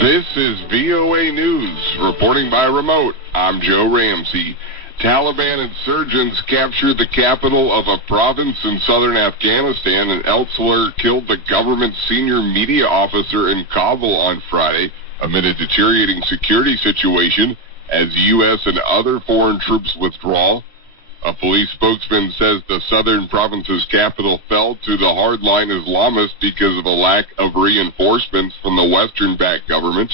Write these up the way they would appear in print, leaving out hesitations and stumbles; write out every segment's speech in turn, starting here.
This is VOA News. Reporting by remote, I'm Joe Ramsey. Taliban insurgents captured the capital of a province in southern Afghanistan and elsewhere killed the government's senior media officer in Kabul on Friday amid a deteriorating security situation as U.S. and other foreign troops withdraw. A police spokesman says the southern province's capital fell to the hardline Islamists because of a lack of reinforcements from the Western-backed government.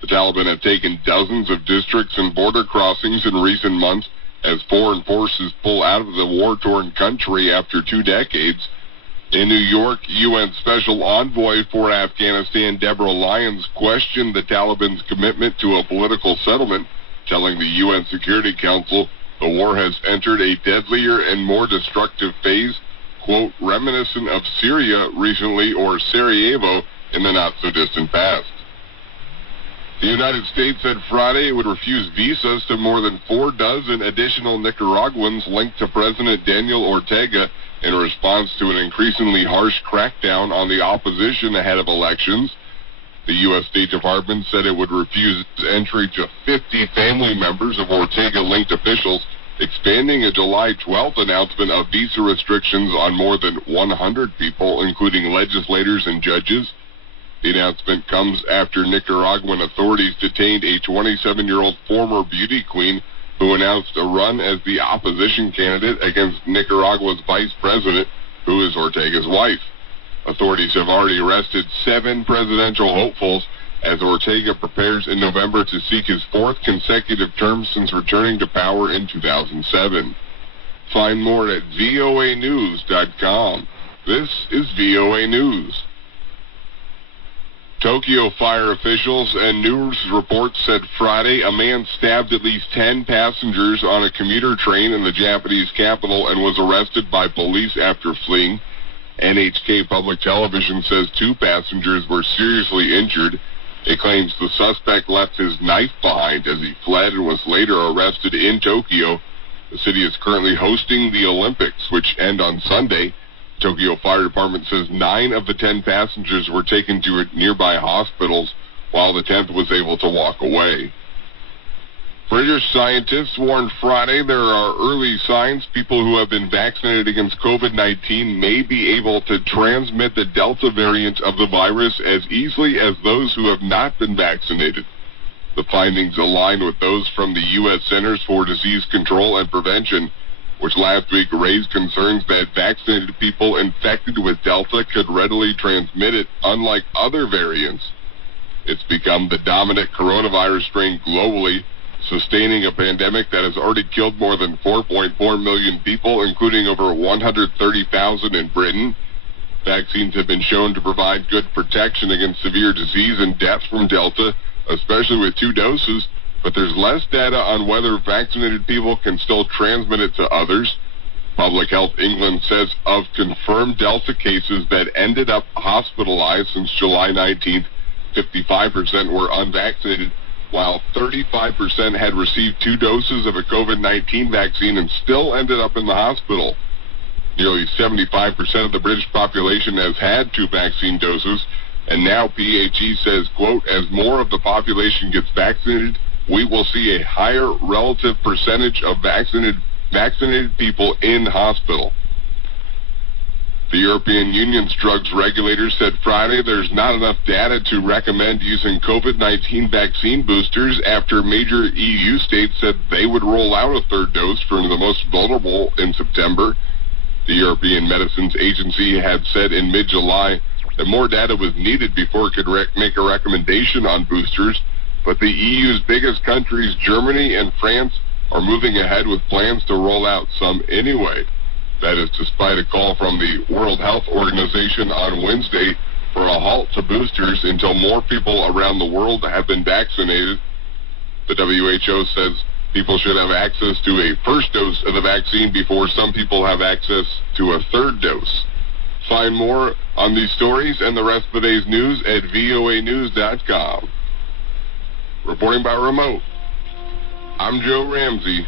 The Taliban have taken dozens of districts and border crossings in recent months as foreign forces pull out of the war-torn country after 2 decades. In New York, UN Special Envoy for Afghanistan Deborah Lyons questioned the Taliban's commitment to a political settlement, telling the UN Security Council the war has entered a deadlier and more destructive phase, quote, reminiscent of Syria recently or Sarajevo in the not-so-distant past. The United States said Friday it would refuse visas to more than 4 dozen additional Nicaraguans linked to President Daniel Ortega in response to an increasingly harsh crackdown on the opposition ahead of elections. The U.S. State Department said it would refuse entry to 50 family members of Ortega-linked officials, expanding a July 12th announcement of visa restrictions on more than 100 people, including legislators and judges. The announcement comes after Nicaraguan authorities detained a 27-year-old former beauty queen who announced a run as the opposition candidate against Nicaragua's vice president, who is Ortega's wife. Authorities have already arrested 7 presidential hopefuls as Ortega prepares in November to seek his 4th consecutive term since returning to power in 2007. Find more at voanews.com. This is VOA News. Tokyo fire officials and news reports said Friday a man stabbed at least 10 passengers on a commuter train in the Japanese capital and was arrested by police after fleeing. NHK Public Television says 2 passengers were seriously injured. It claims the suspect left his knife behind as he fled and was later arrested in Tokyo. The city is currently hosting the Olympics, which end on Sunday. Tokyo Fire Department says 9 of the 10 passengers were taken to nearby hospitals, while the 10th was able to walk away. British scientists warned Friday there are early signs people who have been vaccinated against COVID-19 may be able to transmit the Delta variant of the virus as easily as those who have not been vaccinated. The findings align with those from the U.S. Centers for Disease Control and Prevention, which last week raised concerns that vaccinated people infected with Delta could readily transmit it, unlike other variants. It's become the dominant coronavirus strain globally, sustaining a pandemic that has already killed more than 4.4 million people, including over 130,000 in Britain. Vaccines have been shown to provide good protection against severe disease and death from Delta, especially with 2 doses, but there's less data on whether vaccinated people can still transmit it to others. Public Health England says of confirmed Delta cases that ended up hospitalized since July 19th, 55% were unvaccinated, while 35% had received 2 doses of a COVID-19 vaccine and still ended up in the hospital. Nearly 75% of the British population has had 2 vaccine doses, and now PHE says, quote, as more of the population gets vaccinated, we will see a higher relative percentage of vaccinated people in hospital. The European Union's drugs regulators said Friday there's not enough data to recommend using COVID-19 vaccine boosters after major EU states said they would roll out a 3rd dose for the most vulnerable in September. The European Medicines Agency had said in mid-July that more data was needed before it could make a recommendation on boosters, but the EU's biggest countries, Germany and France, are moving ahead with plans to roll out some anyway. That is despite a call from the World Health Organization on Wednesday for a halt to boosters until more people around the world have been vaccinated. The WHO says people should have access to a 1st dose of the vaccine before some people have access to a 3rd dose. Find more on these stories and the rest of today's news at voanews.com. Reporting by remote, I'm Joe Ramsey,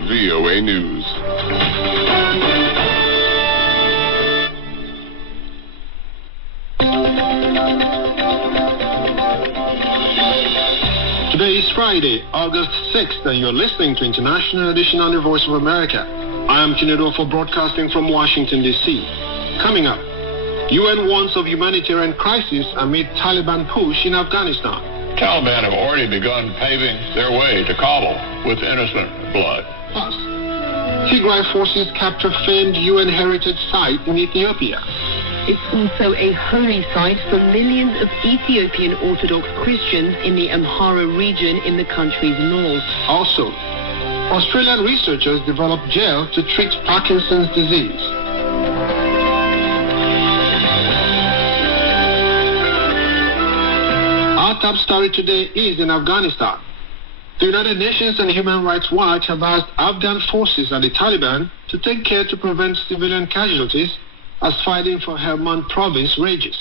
VOA News. Today is Friday, August 6th, and you're listening to International Edition on the Voice of America. I am Aficionado for broadcasting from Washington, D.C. Coming up, UN warns of humanitarian crisis amid Taliban push in Afghanistan. Taliban have already begun paving their way to Kabul with innocent blood. Plus, Tigray forces capture famed UN heritage site in Ethiopia. It's also a holy site for millions of Ethiopian Orthodox Christians in the Amhara region in the country's north. Also, Australian researchers developed gel to treat Parkinson's disease. Our top story today is in Afghanistan. The United Nations and Human Rights Watch have asked Afghan forces and the Taliban to take care to prevent civilian casualties as fighting for Helmand province rages.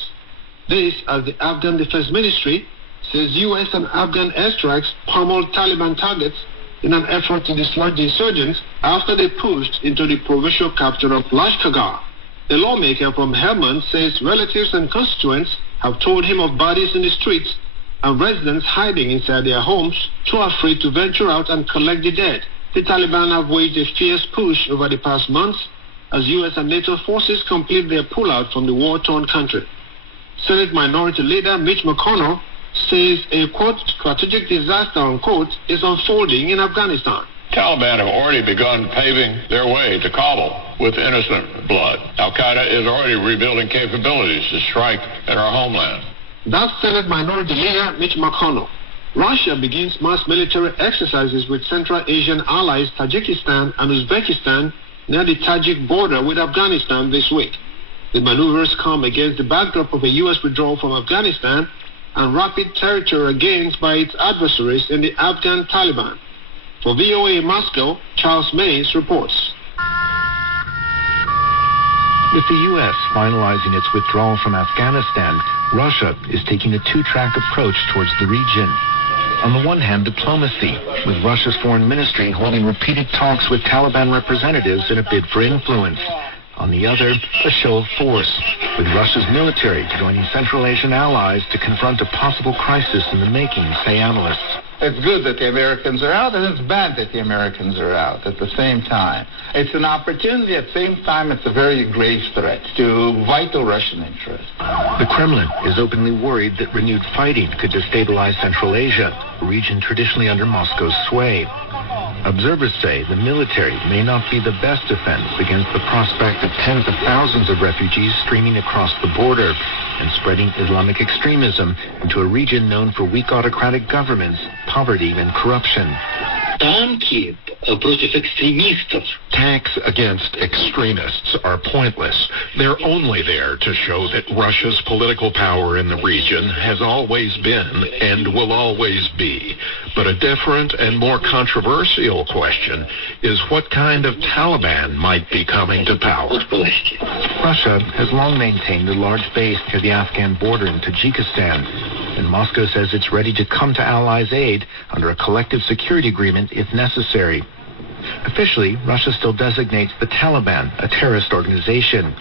This as the Afghan Defense Ministry says U.S. and Afghan airstrikes pummeled Taliban targets in an effort to dislodge the insurgents after they pushed into the provincial capital of Lashkargah. A lawmaker from Helmand says relatives and constituents have told him of bodies in the streets and residents hiding inside their homes, too afraid to venture out and collect the dead. The Taliban have waged a fierce push over the past months as U.S. and NATO forces complete their pullout from the war-torn country. Senate Minority Leader Mitch McConnell says a, quote, strategic disaster, unquote, is unfolding in Afghanistan. Taliban have already begun paving their way to Kabul with innocent blood. Al-Qaeda is already rebuilding capabilities to strike at our homeland. That's Senate Minority Leader Mitch McConnell. Russia begins mass military exercises with Central Asian allies Tajikistan and Uzbekistan near the Tajik border with Afghanistan this week. The maneuvers come against the backdrop of a U.S. withdrawal from Afghanistan and rapid territorial gains by its adversaries in the Afghan Taliban. For VOA Moscow, Charles Mays reports. With the U.S. finalizing its withdrawal from Afghanistan, Russia is taking a two-track approach towards the region. On the one hand, diplomacy, with Russia's foreign ministry holding repeated talks with Taliban representatives in a bid for influence. On the other, a show of force, with Russia's military joining Central Asian allies to confront a possible crisis in the making, say analysts. It's good that the Americans are out, and it's bad that the Americans are out at the same time. It's an opportunity, at the same time it's a very grave threat to vital Russian interests. The Kremlin is openly worried that renewed fighting could destabilize Central Asia, a region traditionally under Moscow's sway. Observers say the military may not be the best defense against the prospect of tens of thousands of refugees streaming across the border and spreading Islamic extremism into a region known for weak autocratic governments, poverty, and corruption. Tanks against extremists are pointless. They're only there to show that Russia's political power in the region has always been and will always be. But a different and more controversial question is what kind of Taliban might be coming to power. Russia has long maintained a large base near the Afghan border in Tajikistan, and Moscow says it's ready to come to allies' aid under a collective security agreement if necessary. Officially, Russia still designates the Taliban a terrorist organization.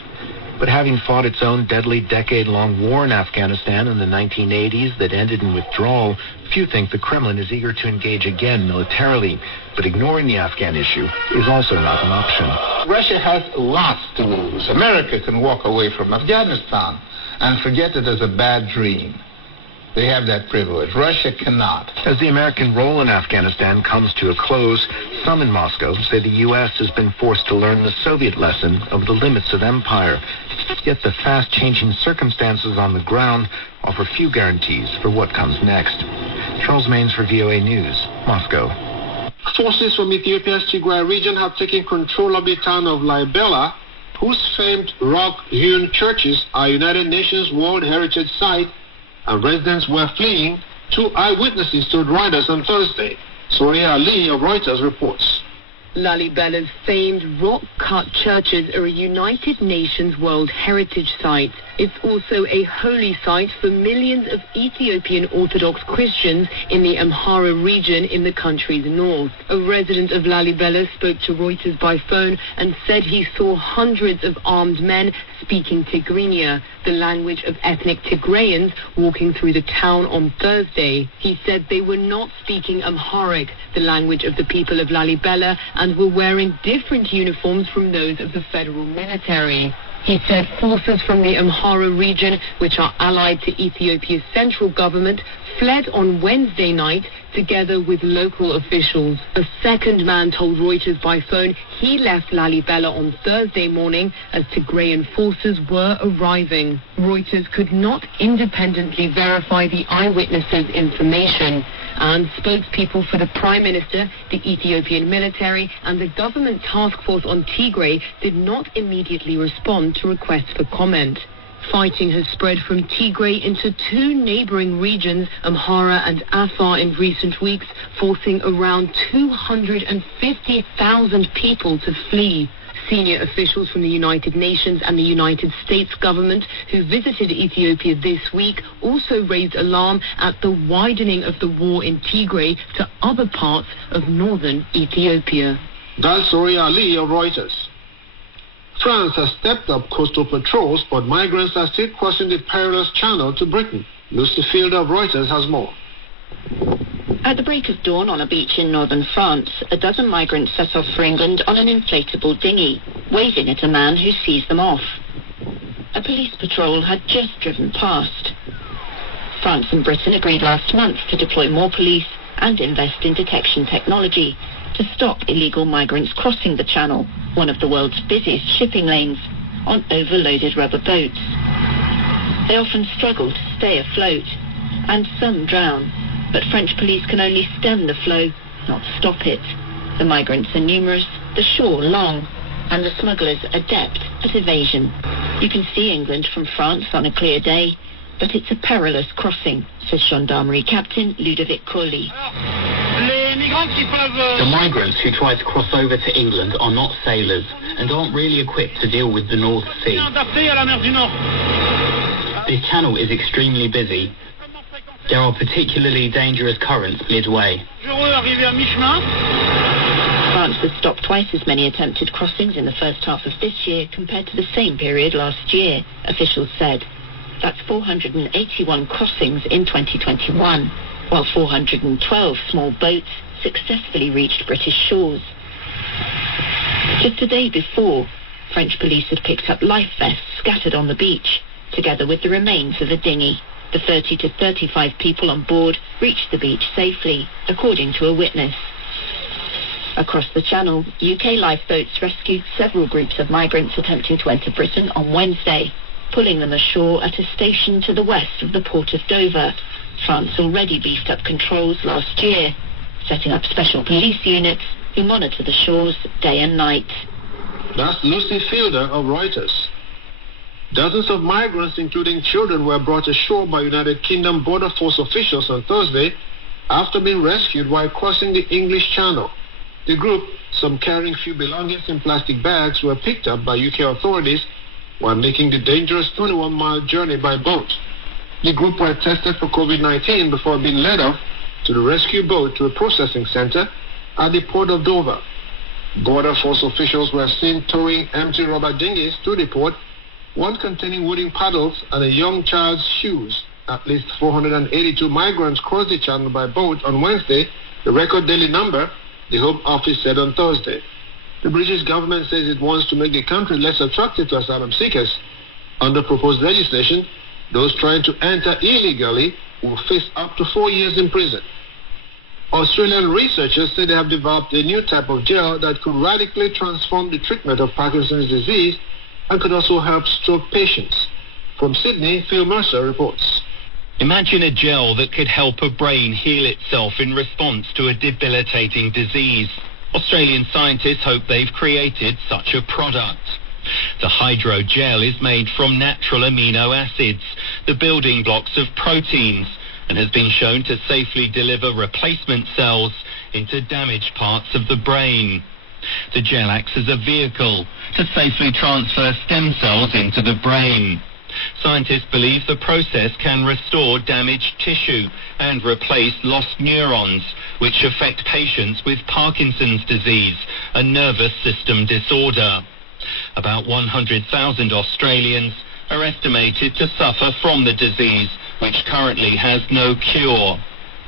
But having fought its own deadly decade-long war in Afghanistan in the 1980s that ended in withdrawal, few think the Kremlin is eager to engage again militarily. But ignoring the Afghan issue is also not an option. Russia has lots to lose. America can walk away from Afghanistan and forget it as a bad dream. They have that privilege. Russia cannot. As the American role in Afghanistan comes to a close, some in Moscow say the U.S. has been forced to learn the Soviet lesson of the limits of empire. Yet the fast-changing circumstances on the ground offer few guarantees for what comes next. Charles Mains for VOA News, Moscow. Forces from Ethiopia's Tigray region have taken control of the town of Lalibela, whose famed rock-hewn churches are United Nations World Heritage Site, and residents were fleeing. Two eyewitnesses told Reuters on Thursday. Soria Ali of Reuters reports. Lalibela's famed rock-cut churches are a United Nations World Heritage Site. It's also a holy site for millions of Ethiopian Orthodox Christians in the Amhara region in the country's north. A resident of Lalibela spoke to Reuters by phone and said he saw hundreds of armed men speaking Tigrinya. the language of ethnic Tigrayans walking through the town on Thursday. He said they were not speaking Amharic, the language of the people of Lalibela, and were wearing different uniforms from those of the federal military. He said forces from the Amhara region, which are allied to Ethiopia's central government, fled on Wednesday night together with local officials. A second man told Reuters by phone he left Lalibela on Thursday morning as Tigrayan forces were arriving. Reuters could not independently verify the eyewitnesses' information, and spokespeople for the Prime Minister, the Ethiopian military, and the government task force on Tigray did not immediately respond to requests for comment. Fighting has spread from Tigray into two neighboring regions, Amhara and Afar, in recent weeks, forcing around 250,000 people to flee. Senior officials from the United Nations and the United States government who visited Ethiopia this week also raised alarm at the widening of the war in Tigray to other parts of northern Ethiopia. That's Rory Ali of Reuters. France has stepped up coastal patrols, but migrants are still crossing the perilous channel to Britain. Lucy Field of Reuters has more. At the break of dawn on a beach in northern France, a dozen migrants set off for England on an inflatable dinghy, waving at a man who sees them off. A police patrol had just driven past. France and Britain agreed last month to deploy more police and invest in detection technology to stop illegal migrants crossing the channel, one of the world's busiest shipping lanes, on overloaded rubber boats. They often struggle to stay afloat, and some drown. But French police can only stem the flow, not stop it. The migrants are numerous, the shore long, and the smugglers adept at evasion. You can see England from France on a clear day, but it's a perilous crossing, says Gendarmerie Captain Ludovic Colli. The migrants who try to cross over to England are not sailors and aren't really equipped to deal with the North Sea. This channel is extremely busy. There are particularly dangerous currents midway. France has stopped twice as many attempted crossings in the first half of this year compared to the same period last year, officials said. That's 481 crossings in 2021, while 412 small boats successfully reached British shores. Just a day before, French police had picked up life vests scattered on the beach, together with the remains of a dinghy. The 30 to 35 people on board reached the beach safely, according to a witness. Across the channel, UK lifeboats rescued several groups of migrants attempting to enter Britain on Wednesday, pulling them ashore at a station to the west of the port of Dover. France already beefed up controls last year, setting up special police units who monitor the shores day and night. That's Lucy Fielder of Reuters. Dozens of migrants, including children, were brought ashore by United Kingdom Border Force officials on Thursday after being rescued while crossing the English Channel. The group, some carrying few belongings in plastic bags, were picked up by UK authorities while making the dangerous 21-mile journey by boat. The group were tested for COVID-19 before being led off to the rescue boat to a processing center at the port of Dover. Border Force officials were seen towing empty rubber dinghies to the port, one containing wooden paddles and a young child's shoes. At least 482 migrants crossed the channel by boat on Wednesday, the record daily number, the Home Office said on Thursday. The British government says it wants to make the country less attractive to asylum seekers. Under proposed legislation, those trying to enter illegally will face up to 4 years in prison. Australian researchers say they have developed a new type of gel that could radically transform the treatment of Parkinson's disease and could also help stroke patients. From Sydney, Phil Mercer reports. Imagine a gel that could help a brain heal itself in response to a debilitating disease. Australian scientists hope they've created such a product. The hydrogel is made from natural amino acids, the building blocks of proteins, and has been shown to safely deliver replacement cells into damaged parts of the brain. The gel acts as a vehicle to safely transfer stem cells into the brain. Scientists believe the process can restore damaged tissue and replace lost neurons, which affect patients with Parkinson's disease, a nervous system disorder. About 100,000 Australians are estimated to suffer from the disease, which currently has no cure.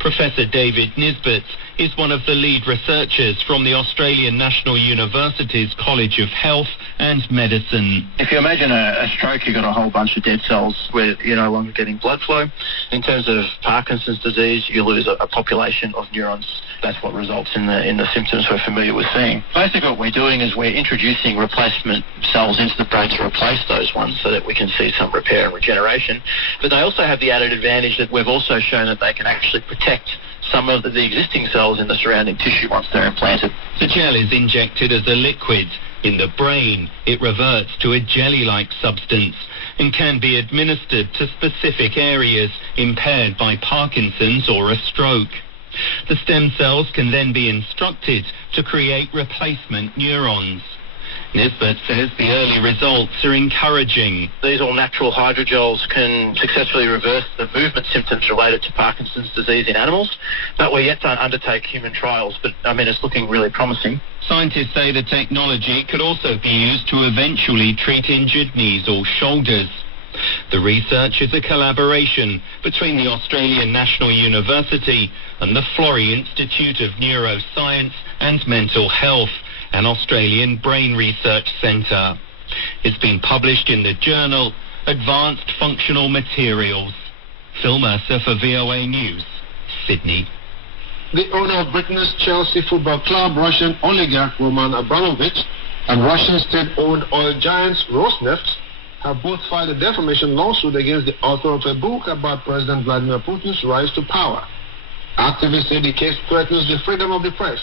Professor David Nisbet is one of the lead researchers from the Australian National University's College of Health and Medicine. If you imagine a stroke, you've got a whole bunch of dead cells where you're no longer getting blood flow. In terms of Parkinson's disease, you lose a population of neurons. That's what results in the symptoms we're familiar with seeing. Basically what we're doing is we're introducing replacement cells into the brain to replace those ones so that we can see some repair and regeneration. But they also have the added advantage that we've also shown that they can actually protect some of the existing cells in the surrounding tissue once they're implanted. The gel is injected as a liquid. In the brain, it reverts to a jelly-like substance and can be administered to specific areas impaired by Parkinson's or a stroke. The stem cells can then be instructed to create replacement neurons. Nisbet says the early results are encouraging. These all-natural hydrogels can successfully reverse the movement symptoms related to Parkinson's disease in animals, but we're yet to undertake human trials. But, it's looking really promising. Scientists say the technology could also be used to eventually treat injured knees or shoulders. The research is a collaboration between the Australian National University and the Florey Institute of Neuroscience and Mental Health, an Australian brain research centre. It's been published in the journal Advanced Functional Materials. Phil Mercer for VOA News, Sydney. The owner of Britain's Chelsea Football Club, Russian oligarch Roman Abramovich, and Russian state-owned oil giants Rosneft have both filed a defamation lawsuit against the author of a book about President Vladimir Putin's rise to power. Activists say the case threatens the freedom of the press,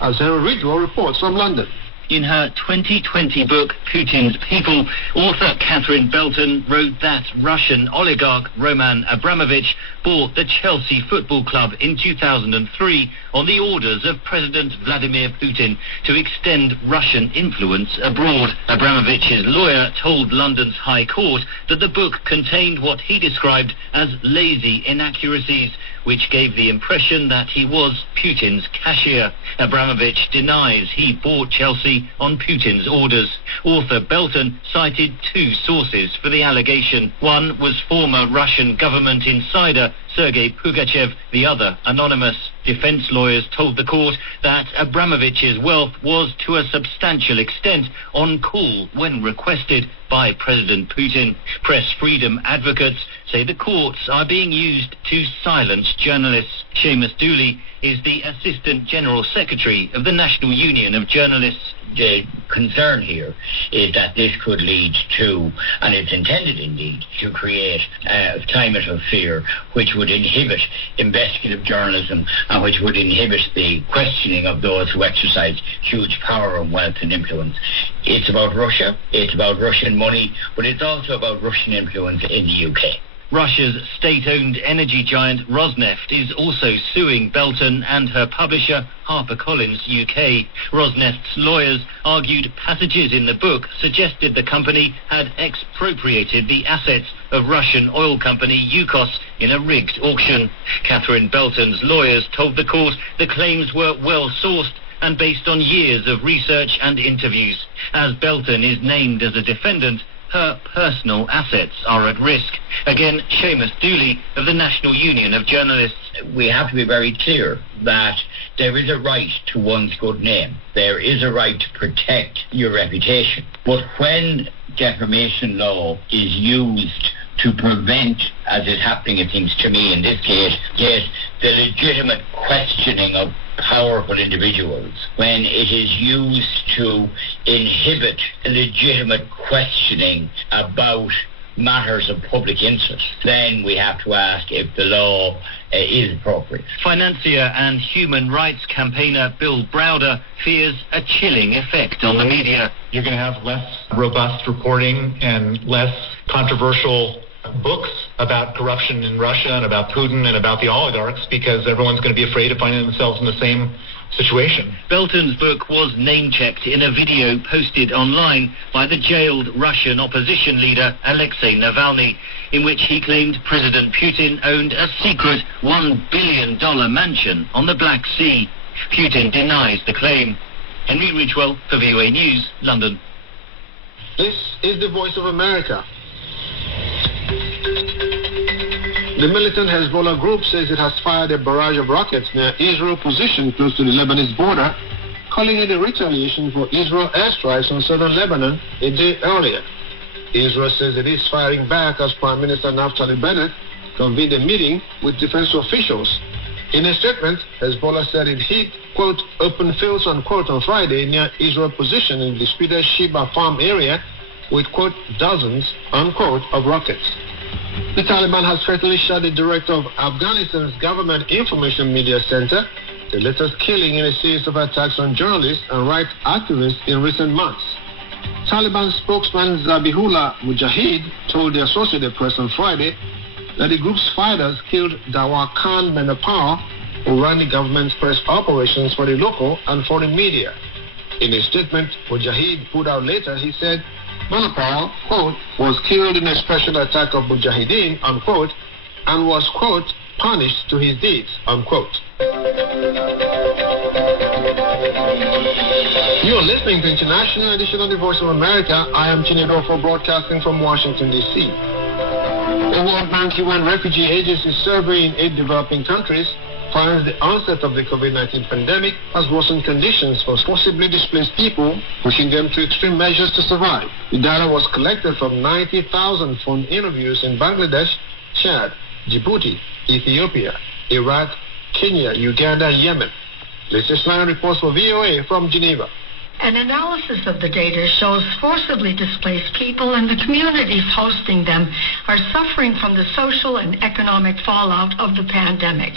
as Henry Ridgwell reports from London. In her 2020 book, Putin's People, author Catherine Belton wrote that Russian oligarch Roman Abramovich bought the Chelsea Football Club in 2003 on the orders of President Vladimir Putin to extend Russian influence abroad. Abramovich's lawyer told London's High Court that the book contained what he described as lazy inaccuracies, which gave the impression that he was Putin's cashier. Abramovich denies he bought Chelsea on Putin's orders. Author Belton cited two sources for the allegation. One was former Russian government insider Sergei Pugachev, the other anonymous. Defense lawyers told the court that Abramovich's wealth was to a substantial extent on call when requested by President Putin. Press freedom advocates say the courts are being used to silence journalists. Seamus Dooley is the Assistant General Secretary of the National Union of Journalists. The concern here is that this could lead to, and it's intended indeed, to create a climate of fear which would inhibit investigative journalism and which would inhibit the questioning of those who exercise huge power and wealth and influence. It's about Russia, it's about Russian money, but it's also about Russian influence in the UK. Russia's state-owned energy giant Rosneft is also suing Belton and her publisher HarperCollins UK. Rosneft's lawyers argued passages in the book suggested the company had expropriated the assets of Russian oil company Yukos in a rigged auction. Catherine Belton's lawyers told the court the claims were well-sourced and based on years of research and interviews. As Belton is named as a defendant, her personal assets are at risk. Again, Seamus Dooley of the National Union of Journalists. We have to be very clear that there is a right to one's good name. There is a right to protect your reputation. But when defamation law is used to prevent, as is happening, it seems to me in this case, the legitimate questioning of powerful individuals, when it is used to inhibit legitimate questioning about matters of public interest, then we have to ask if the law is appropriate. Financier and human rights campaigner Bill Browder fears a chilling effect on the media. You're going to have less robust reporting and less controversial books about corruption in Russia and about Putin and about the oligarchs, because everyone's going to be afraid of finding themselves in the same situation. Belton's book was name-checked in a video posted online by the jailed Russian opposition leader Alexei Navalny, in which he claimed President Putin owned a secret $1 billion mansion on the Black Sea. Putin denies the claim. Henry Ridgwell for VOA News, London. This is the Voice of America. The militant Hezbollah group says it has fired a barrage of rockets near Israel position close to the Lebanese border, calling it a retaliation for Israel airstrikes on southern Lebanon a day earlier. Israel says it is firing back as Prime Minister Naftali Bennett convened a meeting with defense officials. In a statement, Hezbollah said it hit, quote, open fields, unquote, on Friday near Israel position in the disputed Sheba farm area with, quote, dozens, unquote, of rockets. The Taliban has fatally shot the director of Afghanistan's government information media center, the latest killing in a series of attacks on journalists and rights activists in recent months. Taliban spokesman Zabihullah Mujahid told the Associated Press on Friday that the group's fighters killed Dawar Khan Manapal, who ran the government's press operations for the local and foreign media. In a statement Mujahid put out later, he said Manapal, quote, was killed in a special attack of Mujahideen, unquote, and was, quote, punished to his deeds, unquote. You are listening to International Edition of the Voice of America. I am Chinedofo, broadcasting from Washington, D.C. The World Bank UN Refugee Agency survey in 8 developing countries finds the onset of the COVID-19 pandemic has worsened conditions for forcibly displaced people, pushing them to extreme measures to survive. The data was collected from 90,000 phone interviews in Bangladesh, Chad, Djibouti, Ethiopia, Iraq, Kenya, Uganda, and Yemen. Lisa Schlein reports for VOA from Geneva. An analysis of the data shows forcibly displaced people and the communities hosting them are suffering from the social and economic fallout of the pandemic.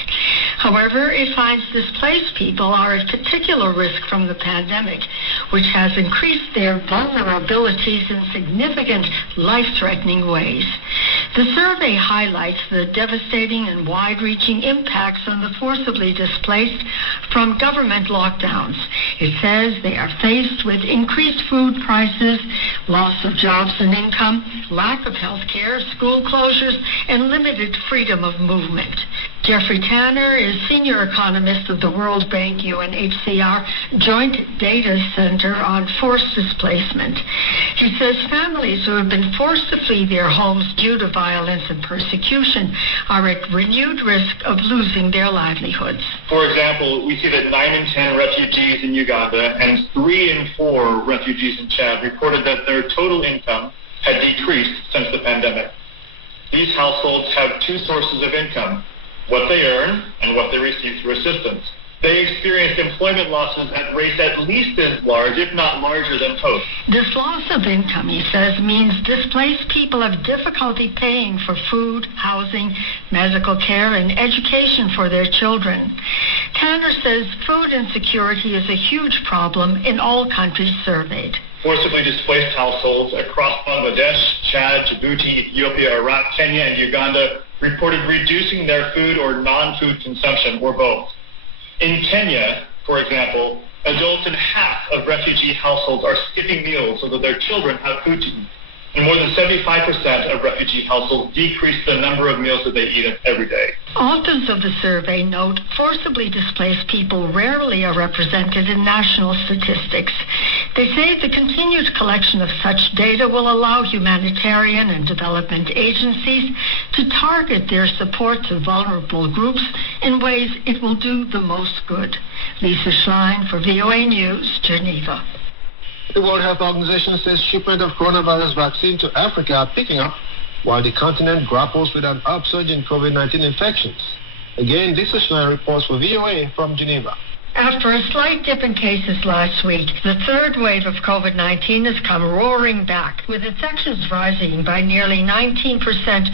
However, it finds displaced people are at particular risk from the pandemic, which has increased their vulnerabilities in significant, life-threatening ways. The survey highlights the devastating and wide-reaching impacts on the forcibly displaced from government lockdowns. It says they are faced with increased food prices, loss of jobs and income, lack of health care, school closures, and limited freedom of movement. Jeffrey Tanner is senior economist of the World Bank UNHCR Joint Data Center on Forced Displacement. He says families who have been forced to flee their homes due to violence and persecution are at renewed risk of losing their livelihoods. For example, we see that 9 in 10 refugees in Uganda and 3 in 4 refugees in Chad reported that their total income had decreased since the pandemic. These households have 2 sources of income: what they earn and what they receive through assistance. They experienced employment losses at rates at least as large, if not larger, than hosts. This loss of income, he says, means displaced people have difficulty paying for food, housing, medical care, and education for their children. Tanner says food insecurity is a huge problem in all countries surveyed. Forcibly displaced households across Bangladesh, Chad, Djibouti, Ethiopia, Iraq, Kenya, and Uganda reported reducing their food or non-food consumption, or both. In Kenya, for example, adults in half of refugee households are skipping meals so that their children have food to eat. And more than 75% of refugee households decrease the number of meals that they eat every day. Authors of the survey note forcibly displaced people rarely are represented in national statistics. They say the continued collection of such data will allow humanitarian and development agencies to target their support to vulnerable groups in ways it will do the most good. Lisa Schlein for VOA News, Geneva. The World Health Organization says shipment of coronavirus vaccine to Africa are picking up while the continent grapples with an upsurge in COVID-19 infections. Again, this is Schlein reports for VOA from Geneva. After a slight dip in cases last week, the third wave of COVID-19 has come roaring back, with infections rising by nearly 19%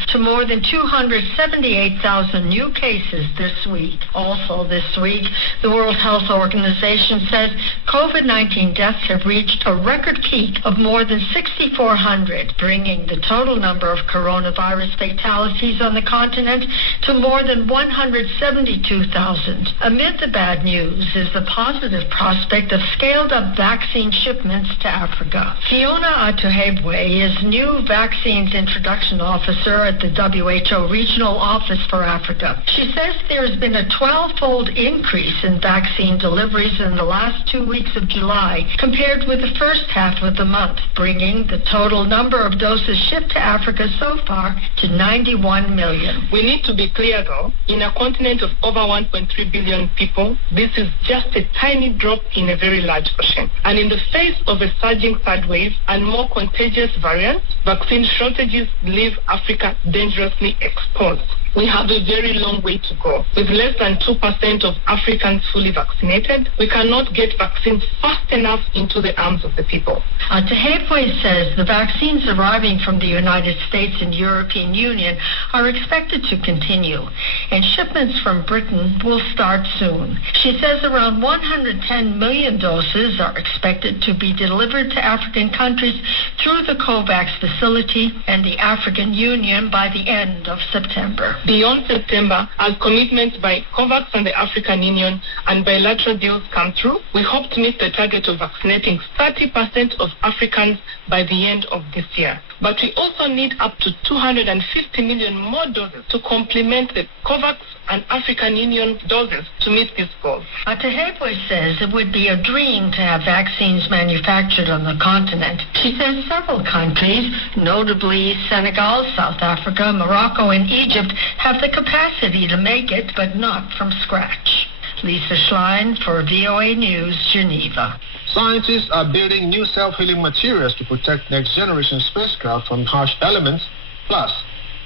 to more than 278,000 new cases this week. Also this week, the World Health Organization says COVID-19 deaths have reached a record peak of more than 6,400, bringing the total number of coronavirus fatalities on the continent to more than 172,000. Amid the bad news is the positive prospect of scaled-up vaccine shipments to Africa. Fiona Atuhebwe is new vaccines introduction officer at the WHO Regional Office for Africa. She says there has been a 12-fold increase in vaccine deliveries in the last 2 weeks weeks of July compared with the first half of the month, bringing the total number of doses shipped to Africa so far to 91 million. We need to be clear, though. In a continent of over 1.3 billion people, this is just a tiny drop in a very large ocean. And in the face of a surging third wave and more contagious variants, vaccine shortages leave Africa dangerously exposed. We have a very long way to go. With less than 2% of Africans fully vaccinated, we cannot get vaccines fast enough into the arms of the people. Tehepwe says the vaccines arriving from the United States and European Union are expected to continue, and shipments from Britain will start soon. She says around 110 million doses are expected to be delivered to African countries through the COVAX facility and the African Union by the end of September. Beyond September, as commitments by COVAX and the African Union and bilateral deals come through, we hope to meet the target of vaccinating 30% of Africans by the end of this year. But we also need up to 250 million more doses to complement the COVAX and African Union doses to meet this goal. Tehepwe says it would be a dream to have vaccines manufactured on the continent. She says several countries, notably Senegal, South Africa, Morocco, and Egypt, have the capacity to make it, but not from scratch. Lisa Schlein for VOA News, Geneva. Scientists are building new self-healing materials to protect next-generation spacecraft from harsh elements. Plus,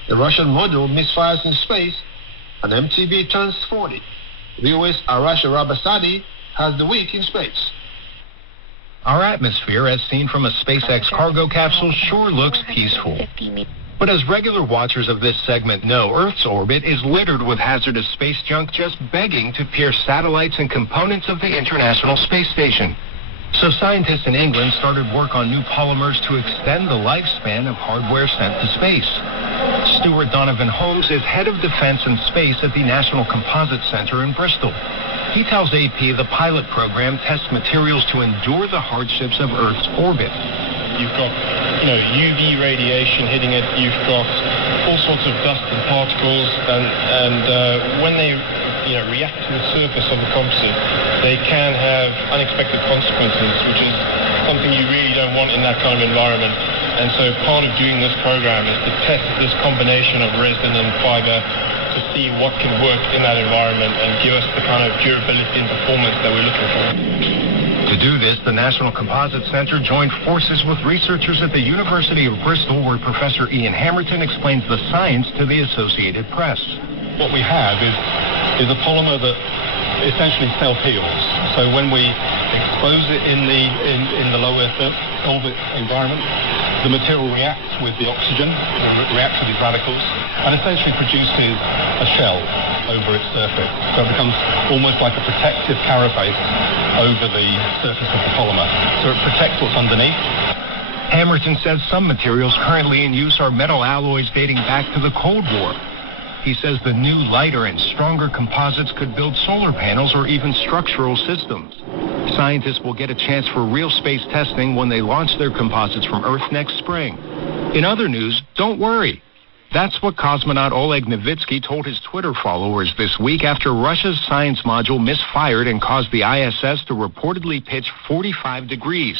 the Russian module misfires in space, and MTV turns 40. VOA's Arasha Rabasadi has the week in space. Our atmosphere, as seen from a SpaceX cargo capsule, sure looks peaceful. But as regular watchers of this segment know, Earth's orbit is littered with hazardous space junk just begging to pierce satellites and components of the International Space Station. So scientists in England started work on new polymers to extend the lifespan of hardware sent to space. Stuart Donovan Holmes is head of defense and space at the National Composite Center in Bristol. He tells AP the pilot program tests materials to endure the hardships of Earth's orbit. You've got, UV radiation hitting it. You've got all sorts of dust and particles, and when they, react to the surface of the composite, they can have unexpected consequences, which is something you really don't want in that kind of environment. And so part of doing this program is to test this combination of resin and fiber to see what can work in that environment and give us the kind of durability and performance that we're looking for. To do this, the National Composite Center joined forces with researchers at the University of Bristol, where Professor Ian Hammerton explains the science to the Associated Press. What we have is a polymer that essentially self-heals. So when we expose it in the low Earth orbit environment, the material reacts with the oxygen, reacts with these radicals, and essentially produces a shell over its surface. So it becomes almost like a protective carapace over the surface of the polymer. So it protects what's underneath. Hammerton says some materials currently in use are metal alloys dating back to the Cold War. He says the new lighter and stronger composites could build solar panels or even structural systems. Scientists will get a chance for real space testing when they launch their composites from Earth next spring. In other news, don't worry. That's what cosmonaut Oleg Novitsky told his Twitter followers this week after Russia's science module misfired and caused the ISS to reportedly pitch 45 degrees.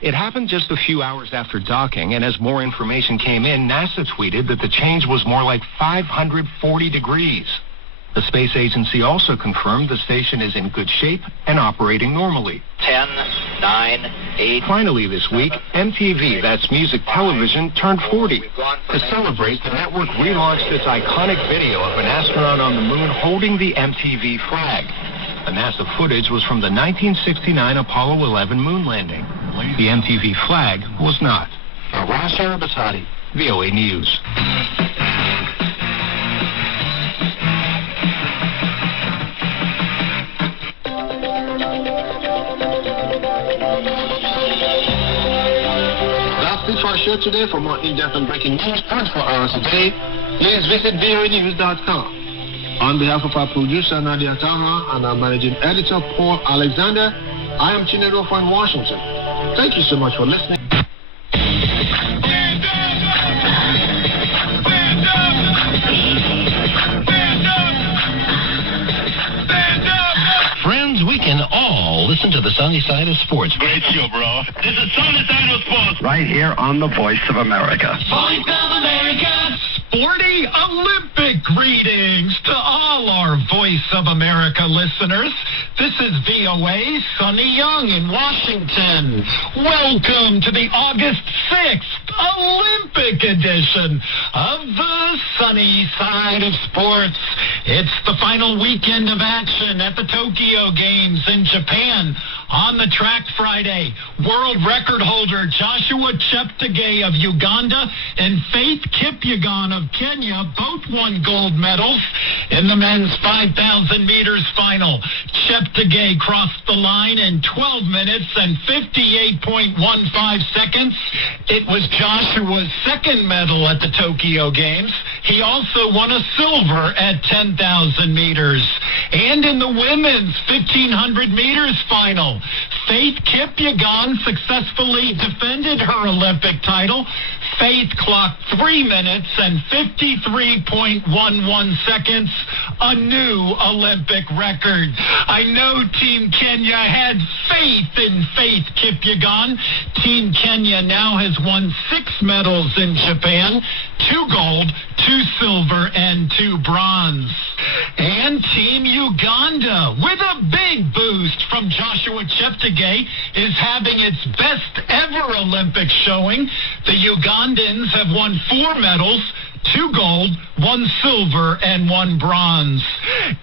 It happened just a few hours after docking, and as more information came in, NASA tweeted that the change was more like 540 degrees. The space agency also confirmed the station is in good shape and operating normally. 10, 9, 8... Finally this week, MTV, that's music television, turned 40. To celebrate, the network relaunched its iconic video of an astronaut on the moon holding the MTV flag. The NASA footage was from the 1969 Apollo 11 moon landing. The MTV flag was not. Arasha Rabasadi, VOA News. That's it for our show today. For more in-depth and breaking news 24 hours a day, please visit voanews.com. On behalf of our producer, Nadia Taha, and our managing editor, Paul Alexander, I am Chinedo in Washington. Thank you so much for listening. Friends, we can all listen to the sunny side of sports. Great show, bro. This is Sunny Side of Sports. Right here on the Voice of America. Voice of America. Sporty Olympic greetings to all our Voice of America listeners. This is VOA Sunny Young in Washington. Welcome to the August 6th Olympic edition of the Sunny Side of Sports. It's the final weekend of action at the Tokyo Games in Japan. On the track Friday, world record holder Joshua Cheptegei of Uganda and Faith Kipyegon of Kenya both won gold medals. In the men's 5,000 meters final, Cheptegei crossed the line in 12 minutes and 58.15 seconds. It was Joshua's second medal at the Tokyo Games. He also won a silver at 10,000 meters. And in the women's 1,500 meters final, Faith Kipyegon successfully defended her Olympic title. Faith clocked 3 minutes and 53.11 seconds, a new Olympic record. I know Team Kenya had faith in Faith Kipyegon. Team Kenya now has won 6 medals in Japan, 2 gold, 2 silver, and 2 bronze. And Team Uganda, with a big boost from Joshua Cheptegei, is having its best ever Olympic showing. The Ugandans have won 4 medals, 2 gold, 1 silver, and 1 bronze.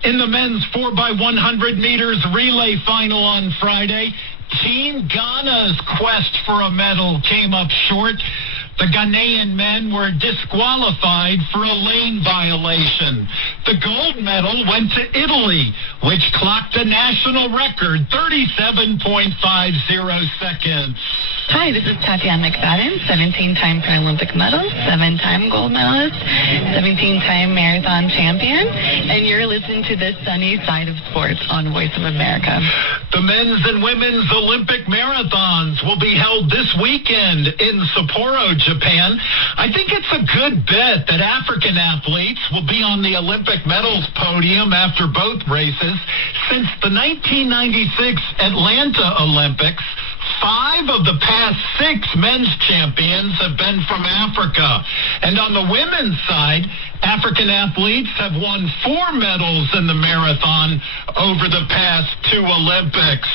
In the men's 4x100 meters relay final on Friday, Team Ghana's quest for a medal came up short. The Ghanaian men were disqualified for a lane violation. The gold medal went to Italy, which clocked a national record, 37.50 seconds. Hi, this is Tatiana McFadden, 17-time Paralympic medalist, 7-time gold medalist, 17-time marathon champion, and you're listening to the Sunny Side of Sports on Voice of America. The men's and women's Olympic marathons will be held this weekend in Sapporo, Japan. I think it's a good bet that African athletes will be on the Olympic medals podium after both races. Since the 1996 Atlanta Olympics, 5 of the past 6 men's champions have been from Africa. And on the women's side, African athletes have won 4 medals in the marathon over the past 2 Olympics.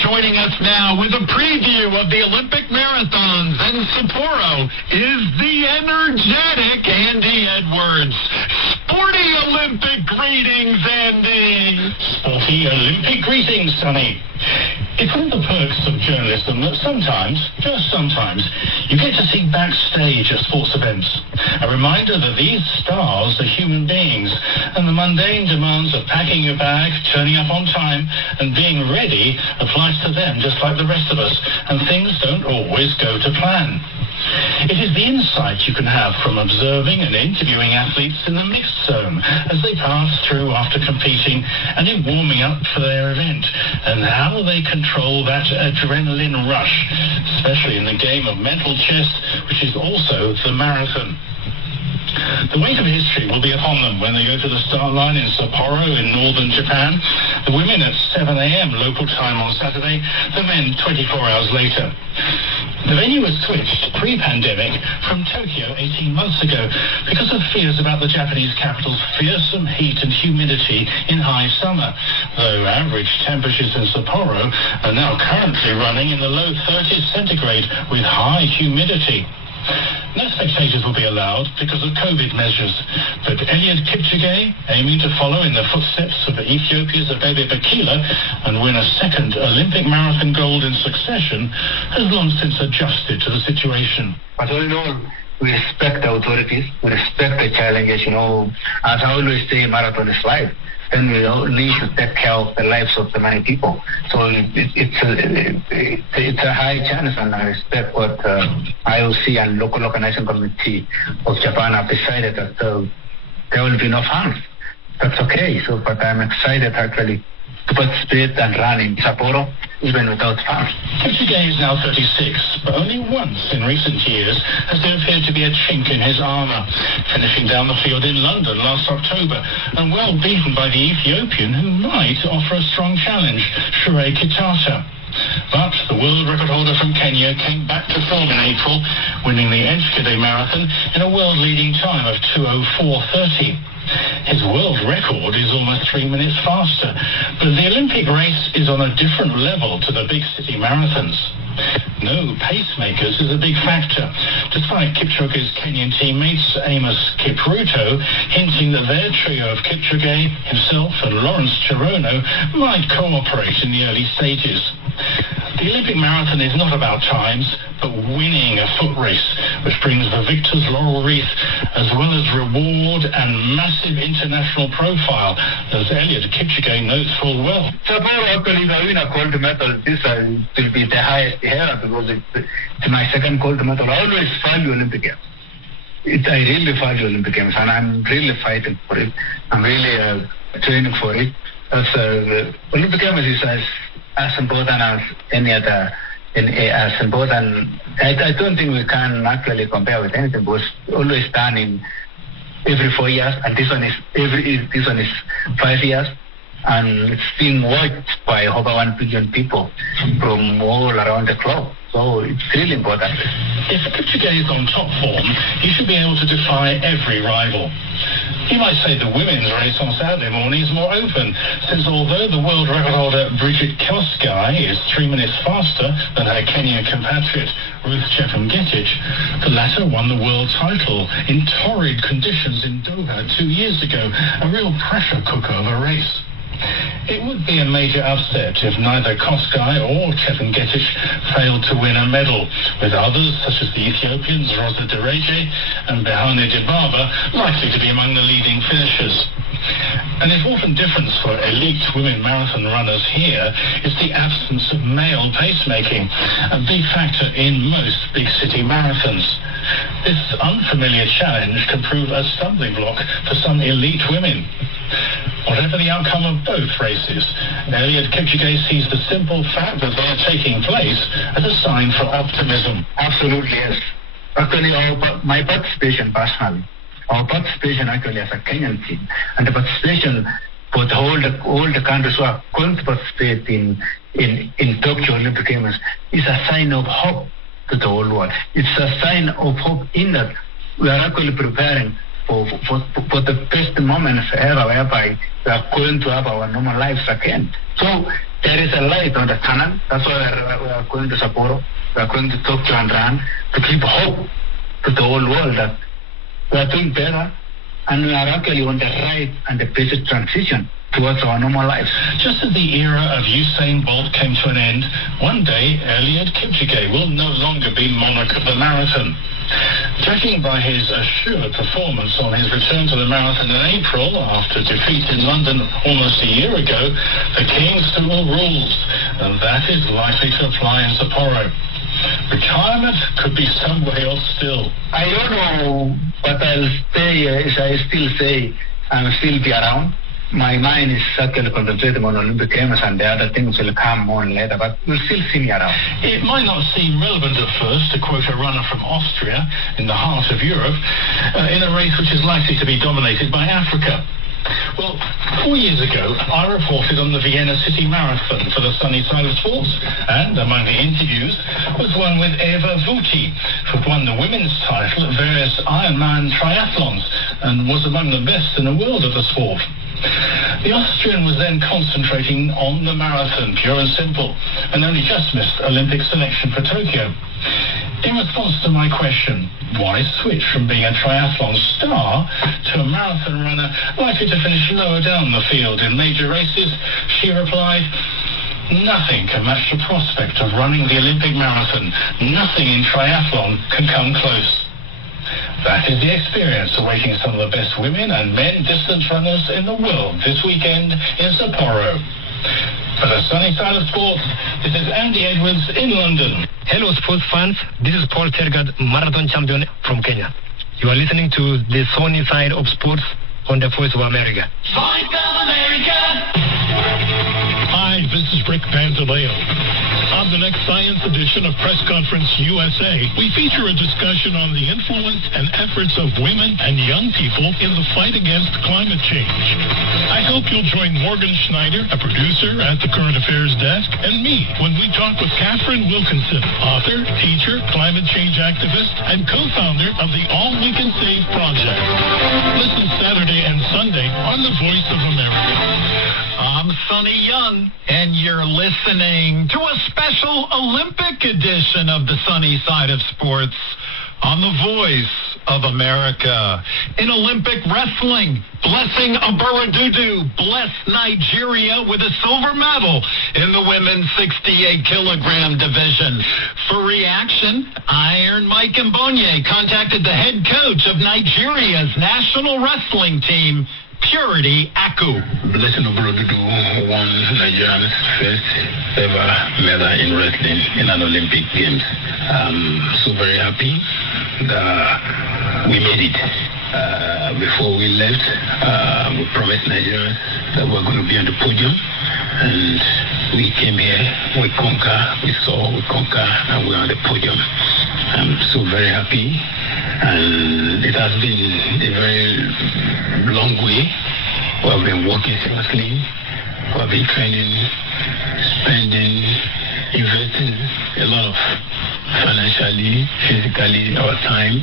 Joining us now with a preview of the Olympic marathons in Sapporo is the energetic Andy Edwards. Sporty Olympic greetings, Andy. Sporty Olympic greetings, Sonny. It's one of the perks of journalism that sometimes, just sometimes, you get to see backstage at sports events. A reminder that these stars are human beings, and the mundane demands of packing your bag, turning up on time, and being ready applies to them just like the rest of us, and things don't always go to plan. It is the insight you can have from observing and interviewing athletes in the mixed zone as they pass through after competing and in warming up for their event, and how they control that adrenaline rush, especially in the game of mental chess, which is also the marathon. The weight of history will be upon them when they go to the start line in Sapporo in northern Japan. The women at 7 a.m. local time on Saturday, the men 24 hours later. The venue was switched pre-pandemic from Tokyo 18 months ago because of fears about the Japanese capital's fearsome heat and humidity in high summer, though average temperatures in Sapporo are now currently running in the low 30s centigrade with high humidity. No spectators will be allowed because of COVID measures, but Eliud Kipchoge, aiming to follow in the footsteps of Ethiopia's Abebe Bikila and win a second Olympic marathon gold in succession, has long since adjusted to the situation. But all in all, we respect the authorities, we respect the challenges, as I always say, marathon is life. And we need to take care of the lives of the many people. So it's a high chance, and I respect what IOC and local organization committee of Japan have decided that there will be no fans. That's okay. But I'm excited actually to participate and run in Sapporo. even without funds. Tigray is now 36, but only once in recent years has there appeared to be a chink in his armour, finishing down the field in London last October, and well beaten by the Ethiopian who might offer a strong challenge, Shure Kitata. But the world record holder from Kenya came back to form in April, winning the Enschede Marathon in a world-leading time of 2:04:30. His world record is almost 3 minutes faster, but the Olympic race is on a different level to the big city marathons. No pacemakers is a big factor, despite Kipchoge's Kenyan teammates Amos Kipruto hinting that their trio of Kipchoge, himself and Lawrence Cherono might cooperate in the early stages. The Olympic marathon is not about times, but winning a foot race, which brings the victor's laurel wreath, as well as reward and massive international profile, as Eliud Kipchoge knows full well. Tomorrow, actually, if I win a gold medal, this will be the highest here, because it's my second gold medal. I always value Olympic Games. I really value Olympic Games, and I'm really fighting for it. I'm really training for it. The Olympic Games is as important as any other, as important. I don't think we can actually compare with anything, because always done in every 4 years, and this one is 5 years, and it's being watched by over 1 billion people from all around the globe. So it's really important. If Kipchoge is on top form, he should be able to defy every rival. You might say the women's race on Saturday morning is more open, since although the world record holder Brigid Kosgei is 3 minutes faster than her Kenyan compatriot Ruth Chepngetich, the latter won the world title in torrid conditions in Doha 2 years ago, a real pressure cooker of a race. It would be a major upset if neither Kosgei or Chepngetich failed to win a medal, with others such as the Ethiopians Rosa Dereje and Behane Dibaba likely to be among the leading finishers. An important difference for elite women marathon runners here is the absence of male pacemaking, a big factor in most big city marathons. This unfamiliar challenge can prove a stumbling block for some elite women. Whatever the outcome of both races, Eliud Kipchoge sees the simple fact that they are taking place as a sign for optimism. Absolutely, yes. Actually, my participation personally, our participation actually as a Kenyan team, and the participation for all the countries who are going to participate in Tokyo Olympic Games is a sign of hope to the whole world. It's a sign of hope in that we are actually preparing for the best moments ever, whereby we are going to have our normal lives again. So there is a light on the tunnel. That's why we are going to Sapporo. We are going to Tokyo and run to keep hope to the whole world that we are doing better, and we are actually on the right and the basic transition towards our normal lives. Just as the era of Usain Bolt came to an end, one day Eliud Kipchoge will no longer be monarch of the marathon. Judging by his assured performance on his return to the marathon in April after defeat in London almost a year ago, the king still rules, and that is likely to apply in Sapporo. Retirement could be some way off still. I don't know, but I'll stay, as I still say, I'll still be around. My mind is actually concentrating on Olympic Games, and the other things will come more later, but you'll still see me around. It might not seem relevant at first to quote a runner from Austria in the heart of Europe in a race which is likely to be dominated by Africa. Well, 4 years ago, I reported on the Vienna City Marathon for the Sunny Side of Sports, and among the interviews was one with Eva Vuti, who won the women's title at various Ironman triathlons and was among the best in the world of the sport. The Austrian was then concentrating on the marathon, pure and simple, and only just missed Olympic selection for Tokyo. In response to my question, why switch from being a triathlon star to a marathon runner likely to finish lower down the field in major races, she replied, nothing can match the prospect of running the Olympic marathon. Nothing in triathlon can come close. That is the experience awaiting some of the best women and men distance runners in the world this weekend in Sapporo. For the Sunny Side of Sports, this is Andy Edwards in London. Hello sports fans, this is Paul Tergad, marathon champion from Kenya. You are listening to the Sunny Side of Sports on the Voice of America. Voice of America! Hi, this is Rick Pantaleo. On the next Science edition of Press Conference USA, we feature a discussion on the influence and efforts of women and young people in the fight against climate change. I hope you'll join Morgan Schneider, a producer at the Current Affairs Desk, and me when we talk with Catherine Wilkinson, author, teacher, climate change activist, and co-founder of the All We Can Save project. Listen Saturday and Sunday on The Voice of America. I'm Sonny Young, and you're listening to a special Olympic edition of the Sunny Side of Sports on The Voice of America. In Olympic wrestling, Blessing Aburadudu blessed Nigeria with a silver medal in the women's 68-kilogram division. For reaction, Iron Mike Mbonye contacted the head coach of Nigeria's national wrestling team, Purity Aku. Blessing Aburadudu won Nigeria's first ever medal in wrestling in an Olympic Games. I'm so very happy that we made it. Before we left, we promised Nigerians that we're going to be on the podium, and we came here, we conquer, we conquer, and we're on the podium. I'm so very happy, and it has been a very long way. We have been working seriously, we have been training, spending, investing a lot of financially, physically, our time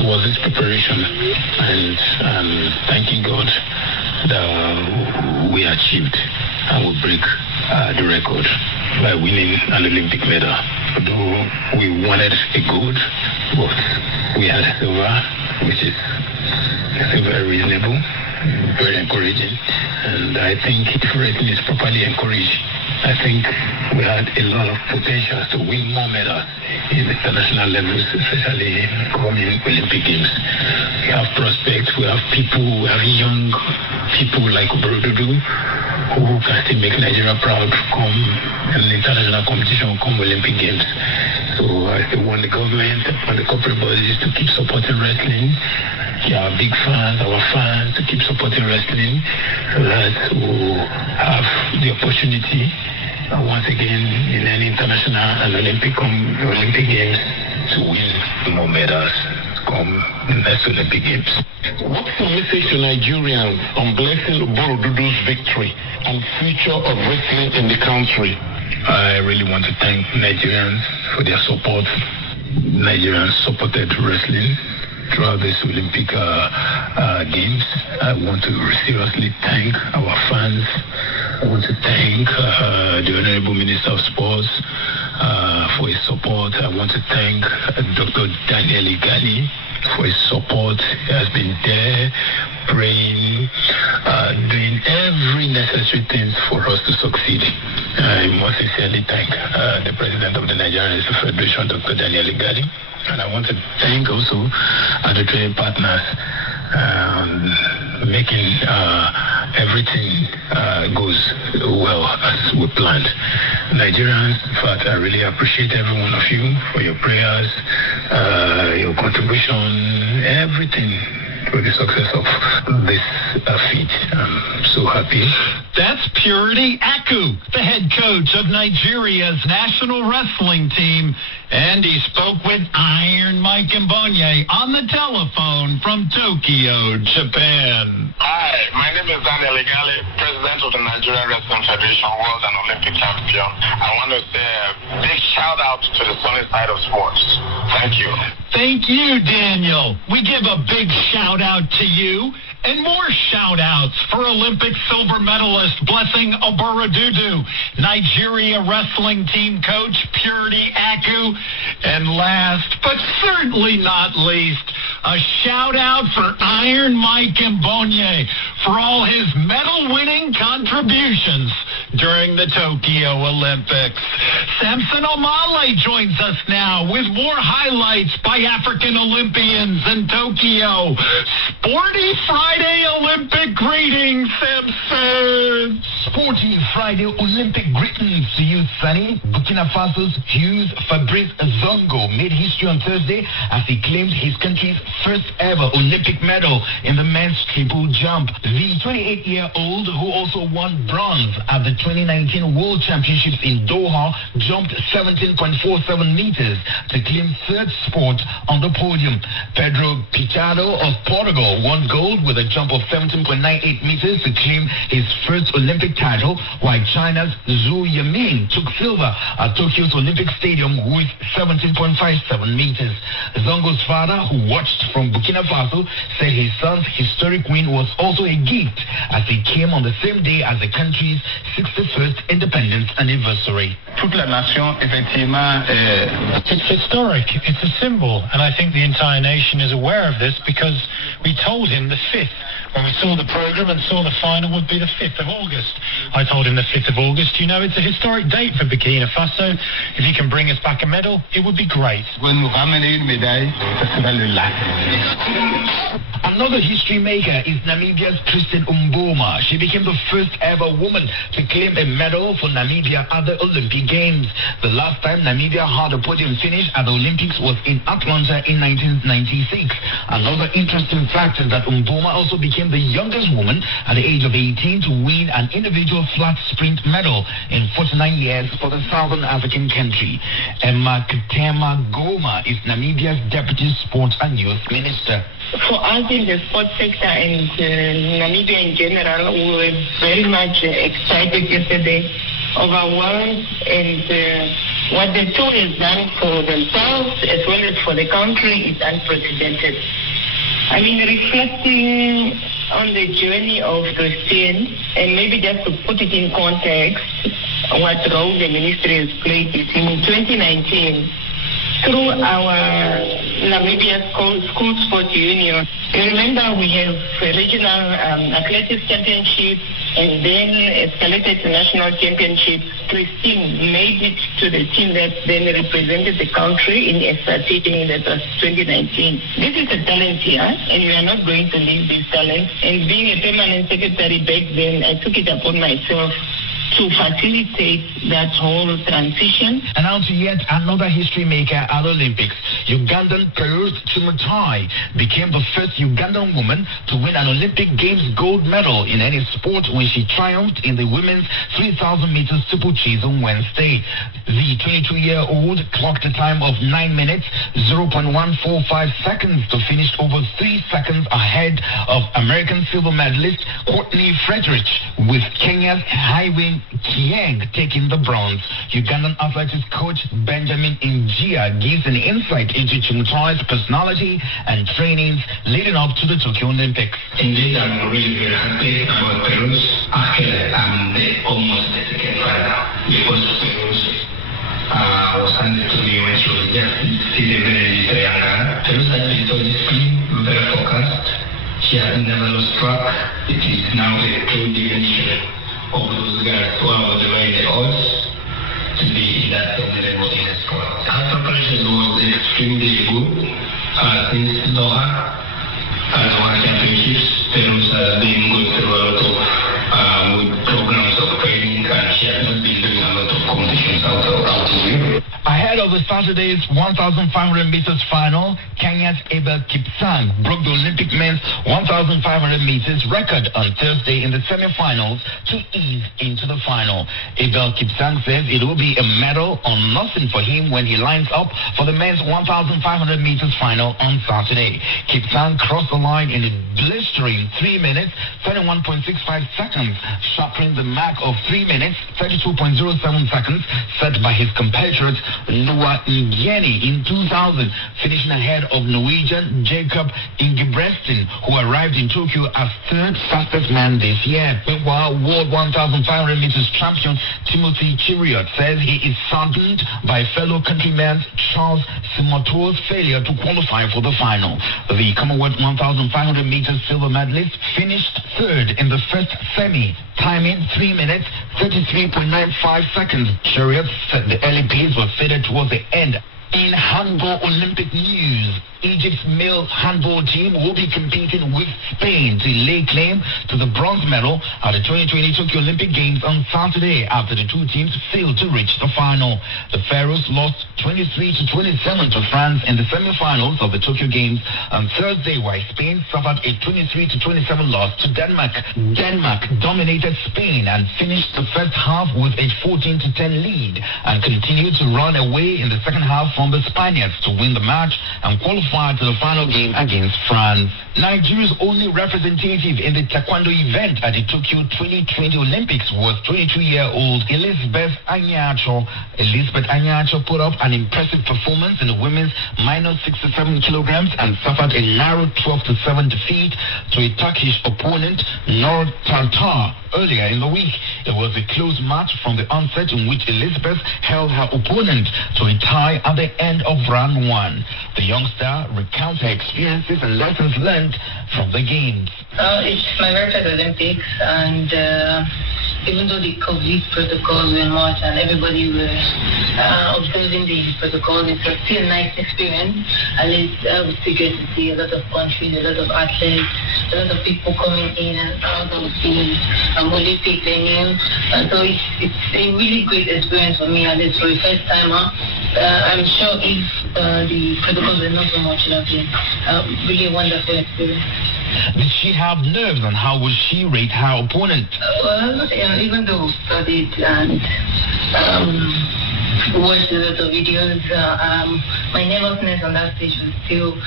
towards this preparation, and thanking God that we achieved and we break the record by winning an Olympic medal. Although we wanted a gold, but we had silver, which is very reasonable, very encouraging, and I think if wrestling is properly encouraged, I think we had a lot of potential to win more medals in international levels, especially in coming Olympic Games. We have prospects, we have people, we have young people like Aburadudu who can still make Nigeria proud to come in international competition, come Olympic Games. So I still want the government and the corporate bodies to keep supporting wrestling. Yeah, our big fans, our fans, to keep supporting wrestling so that we'll have the opportunity once again in any international and Olympic Games to win more medals come the next Olympic Games. What's the message to Nigerians on Blessing Aburadudu's victory and future of wrestling in the country? I really want to thank Nigerians for their support. Nigerians supported wrestling throughout this Olympic Games. I want to seriously thank our fans. I want to thank the Honorable Minister of Sports for his support. I want to thank Dr. Daniel Igali for his support. He has been there, praying, doing every necessary things for us to succeed. I must sincerely thank the President of the Nigerian Wrestling Federation, Dr. Daniel Igali. And I want to thank also the training partners making everything goes well as we planned. Nigerians, in fact, I really appreciate every one of you for your prayers, your contribution, everything for the success of this feat. I'm so happy. That's Purity Aku, the head coach of Nigeria's national wrestling team, and he spoke with Iron Mike Mbonye on the telephone from Tokyo, Japan. Hi, my name is Daniel Igali, president of the Nigerian Wrestling Federation, world and Olympic champion. I want to say a big shout out to the sunny side of sports. Thank you. Thank you, Daniel. We give a big shout out to you. And more shout-outs for Olympic silver medalist Blessing Aburadudu, Nigeria wrestling team coach Purity Aku, and last but certainly not least, a shout-out for Iron Mike Mbonye for all his medal-winning contributions during the Tokyo Olympics. Samson Omale joins us now with more highlights by African Olympians in Tokyo. Sporty Friday Olympic greetings, Samson. Sporty Friday Olympic greetings to you, Sunny. Burkina Faso's Hughes Fabrice Zongo made history on Thursday as he claimed his country's first ever Olympic medal in the men's triple jump. The 28-year-old, who also won bronze at the 2019 World Championships in Doha, jumped 17.47 meters to claim third spot on the podium. Pedro Pichardo of Portugal won gold with a jump of 17.98 meters to claim his first Olympic title, while China's Zhu Yiming took silver at Tokyo's Olympic Stadium with 17.57 meters. Zongo's father, who watched from Burkina Faso, said his son's historic win was also a gift as it came on the same day as the country's 61st independence anniversary. Toute la nation, effectivement, it's historic. It's a symbol, and I think the entire nation is aware of this because we told him the 5th. When we saw the program and saw the final would be the 5th of August. I told him the 5th of August, you know, it's a historic date for Burkina Faso. If he can bring us back a medal, it would be great. Another history maker is Namibia's Christine Mboma. She became the first ever woman to claim a medal for Namibia at the Olympic Games. The last time Namibia had a podium finish at the Olympics was in Atlanta in 1996. Another interesting fact is that Mboma also became the youngest woman at the age of 18 to win an individual flat sprint medal in 49 years for the Southern African country. Emma Katema Goma is Namibia's Deputy Sports and Youth Minister. For us in the sports sector and Namibia in general, we were very much excited yesterday, overwhelmed, and what the two has done for themselves as well as for the country is unprecedented. I mean, reflecting on the journey of Christine, and maybe just to put it in context, what role the ministry has played is in 2019, through our Namibia School Sport Union. Remember, we have a regional athletics championship and then escalated to national championship. Christine made it to the team that then represented the country in SRT, that was 2019. This is a talent here, and we are not going to leave this talent. And being a permanent secretary back then, I took it upon myself to facilitate that whole transition. And now to yet another history maker at Olympics. Ugandan Peruse Chimutai became the first Ugandan woman to win an Olympic Games gold medal in any sport when she triumphed in the women's 3,000 meters steeplechase on Wednesday. The 22-year-old clocked a time of 9 minutes, 0.145 seconds to finish over 3 seconds ahead of American silver medalist Courtney Frederich, with Kenya's Highway Kieng taking the bronze. Ugandan athletics coach Benjamin Njia gives an insight into Chimutai's personality and trainings leading up to the Tokyo Olympics. Indeed, I'm really very happy about Peruse. Actually, I'm almost the second rider because Peruse was handed to me when she was just still a very younger. Peruse has been so disciplined, very focused. She has never lost track. It is now a true definition of those guys who are the way the odds to be in that level in the sport. Our preparation was extremely good since Doha and our championships. Peruse has been going through a lot of good programs of training, and she has not been doing a lot of competitions out of Europe. Ahead of the Saturday's 1,500 meters final, Kenya's Abel Kipsang broke the Olympic men's 1,500 meters record on Thursday in the semi-finals to ease into the final. Abel Kipsang says it will be a medal or nothing for him when he lines up for the men's 1,500 meters final on Saturday. Kipsang crossed the line in a blistering 3 minutes, 31.65 seconds, shattering the mark of 3 minutes, 32.07 seconds set by his compatriots Noah Ngeni in 2000, finishing ahead of Norwegian Jacob Ingebretsen, who arrived in Tokyo as third fastest man this year. Meanwhile, World 1,500 meters champion Timothy Cheruiyot says he is saddened by fellow countryman Charles Simoto's failure to qualify for the final. The Commonwealth 1,500 meters silver medalist finished third in the first semi, timing 3 minutes, 33.95 seconds. Cheruiyot said the early pace was faded towards the end. In handball Olympic news, Egypt's male handball team will be competing with Spain to lay claim to the bronze medal at the 2020 Tokyo Olympic Games on Saturday after the two teams failed to reach the final. The Pharaohs lost 23-27 to France in the semi-finals of the Tokyo Games on Thursday, while Spain suffered a 23-27 loss to Denmark. Denmark dominated Spain and finished the first half with a 14-10 lead and continued to run away in the second half from the Spaniards to win the match and qualify to the final game against France. Nigeria's only representative in the taekwondo event at the Tokyo 2020 Olympics was 22-year-old Elizabeth Anyacho. Elizabeth Anyacho put up an impressive performance in the women's minus 67 kilograms and suffered a narrow 12-7 defeat to a Turkish opponent, Nur Tantar, earlier in the week. It was a close match from the onset in which Elizabeth held her opponent to a tie at the end of round one. The youngster recounts her experiences and lessons learned from the games. It's my very first Olympics, and even though the COVID protocols were much and everybody were observing the protocols, it was still a nice experience. At least we still get to see a lot of countries, a lot of athletes, a lot of people coming in and out of the Olympic venue. And so it's a really great experience for me, at least for the first timer. I'm sure if the protocols were not so much, it would have been really a wonderful experience. Did she have nerves, and how would she rate her opponent? Well, even though we studied and watched a lot of videos, my nervousness on that stage was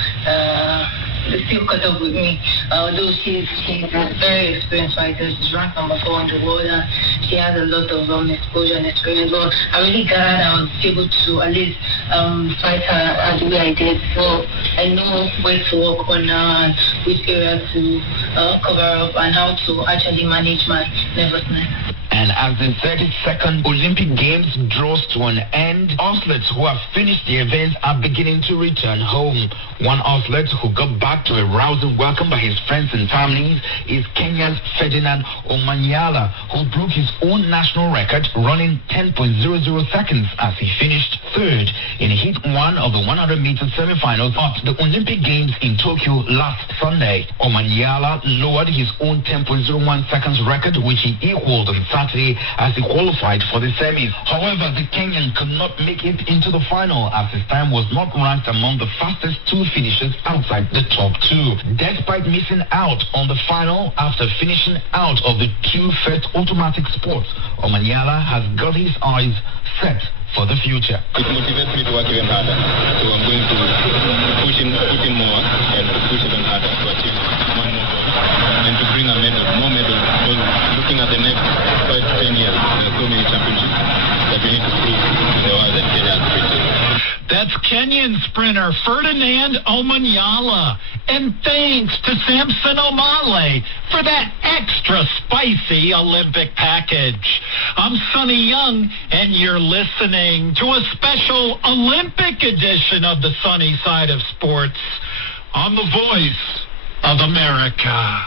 still caught up with me. Although she's a very experienced fighter, she's ranked number 4 in the world, and she has a lot of exposure and experience. But I really glad I was able to at least fight her the way I did. So I know where to work on now and which area to cover up and how to actually manage my nervousness. And as the 32nd Olympic Games draws to an end, athletes who have finished the event are beginning to return home. One athlete who got back to a rousing welcome by his friends and families is Kenya's Ferdinand Omanyala, who broke his own national record running 10.00 seconds as he finished third in Heat 1 of the 100-meter semi-finals at the Olympic Games in Tokyo last Sunday. Omanyala lowered his own 10.01 seconds record, which he equaled on Saturday as he qualified for the semis. However, the Kenyan could not make it into the final as his time was not ranked among the fastest two finishers outside the top two. Despite missing out on the final after finishing out of the two first automatic sports, Omanyala has got his eyes set for the future. It motivates me to work even harder. So I'm going to put in more and to push even harder to achieve one more goal and to bring a medal, more medals. Because looking at the next 5-10 years, there are so many championships that we need to prove to the world that Kenya has reached. That's Kenyan sprinter Ferdinand Omanyala. And thanks to Samson Omale for that extra spicy Olympic package. I'm Sonny Young, and you're listening to a special Olympic edition of the Sunny Side of Sports on the Voice of America.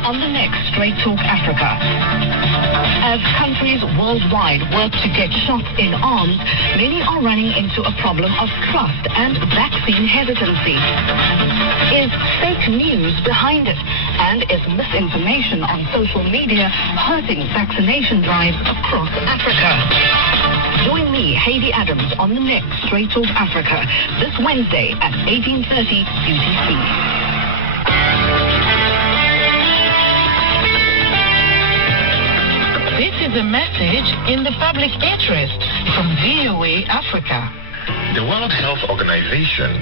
On the next Straight Talk Africa. As countries worldwide work to get shots in arms, many are running into a problem of trust and vaccine hesitancy. Is fake news behind it? And is misinformation on social media hurting vaccination drives across Africa? Join me, Heidi Adams, on the next Straight Talk Africa this Wednesday at 18:30 UTC. This is a message in the public interest from VOA Africa. The World Health Organization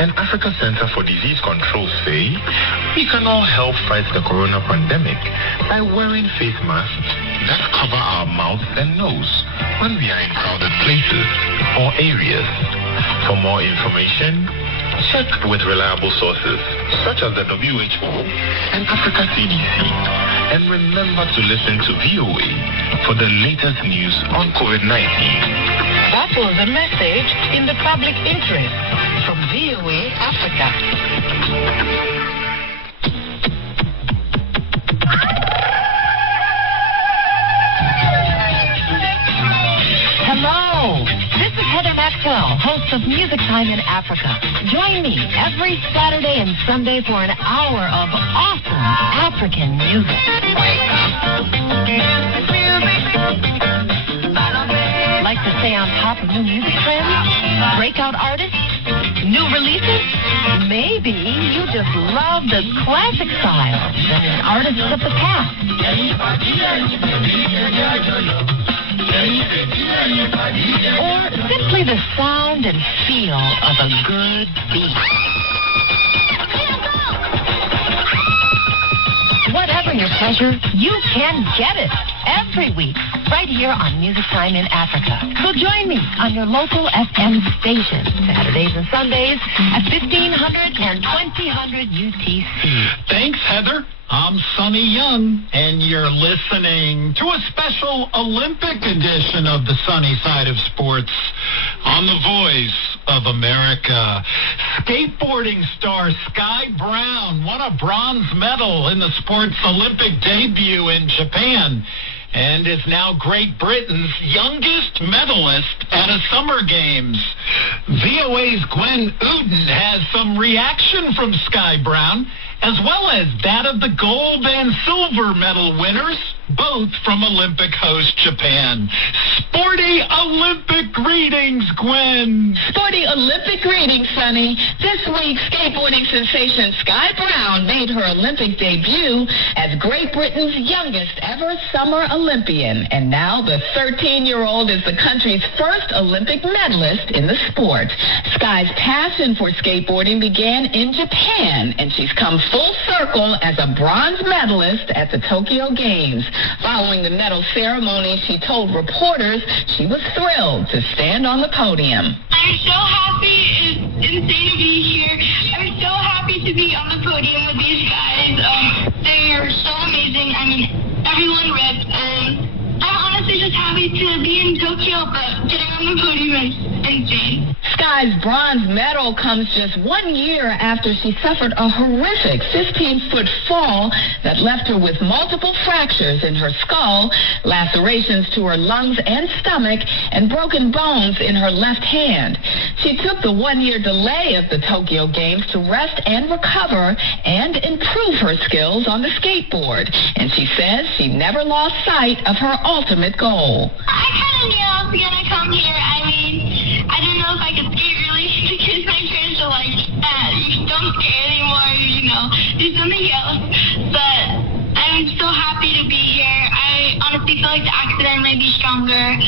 and Africa Center for Disease Control say we can all help fight the corona pandemic by wearing face masks that cover our mouth and nose when we are in crowded places or areas. For more information, check with reliable sources such as the WHO and Africa CDC. And remember to listen to VOA for the latest news on COVID-19. That was a message in the public interest from VOA Africa. Hello, this is Heather Mack Pascal, host of Music Time in Africa. Join me every Saturday and Sunday for an hour of awesome African music. Like to stay on top of new music trends? Breakout artists? New releases? Maybe you just love the classic styles and artists of the past. Or simply the sound and feel of a good beat. Whatever your pleasure, you can get it every week right here on Music Time in Africa. So join me on your local FM station, Saturdays and Sundays at 1500 and 2000 UTC. Thanks, Heather. I'm Sonny Young, and you're listening to a special Olympic edition of the Sunny Side of Sports on the Voice of America. Skateboarding star Sky Brown won a bronze medal in the sport's Olympic debut in Japan and is now Great Britain's youngest medalist at a Summer Games. VOA's Gwen Uden has some reaction from Sky Brown, as well as that of the gold and silver medal winners, both from Olympic host Japan. Sporty Olympic greetings, Gwen. Sporty Olympic greetings, Sonny. This week, skateboarding sensation Sky Brown made her Olympic debut as Great Britain's youngest ever summer Olympian. And now the 13-year-old is the country's first Olympic medalist in the sport. Sky's passion for skateboarding began in Japan, and she's come full circle as a bronze medalist at the Tokyo Games. Following the medal ceremony, she told reporters she was thrilled to stand on the podium. I'm so happy. It's insane to be here. I'm so happy to be on the podium with these guys. They are so amazing. I mean, everyone ripped. I'm honestly just happy to be in Tokyo, but getting on the podium is insane. Sky's bronze medal comes just 1 year after she suffered a horrific 15-foot fall that left her with multiple fractures in her skull, lacerations to her lungs and stomach, and broken bones in her left hand. She took the 1-year delay of the Tokyo Games to rest and recover and improve her skills on the skateboard. And she says she never lost sight of her ultimate goal. I kind of knew I was going to come here. I mean, I didn't know if I could skate really because my parents are like, you don't skate anymore, you know, do something else. But I'm so happy to be here. I honestly feel like the accident made me stronger.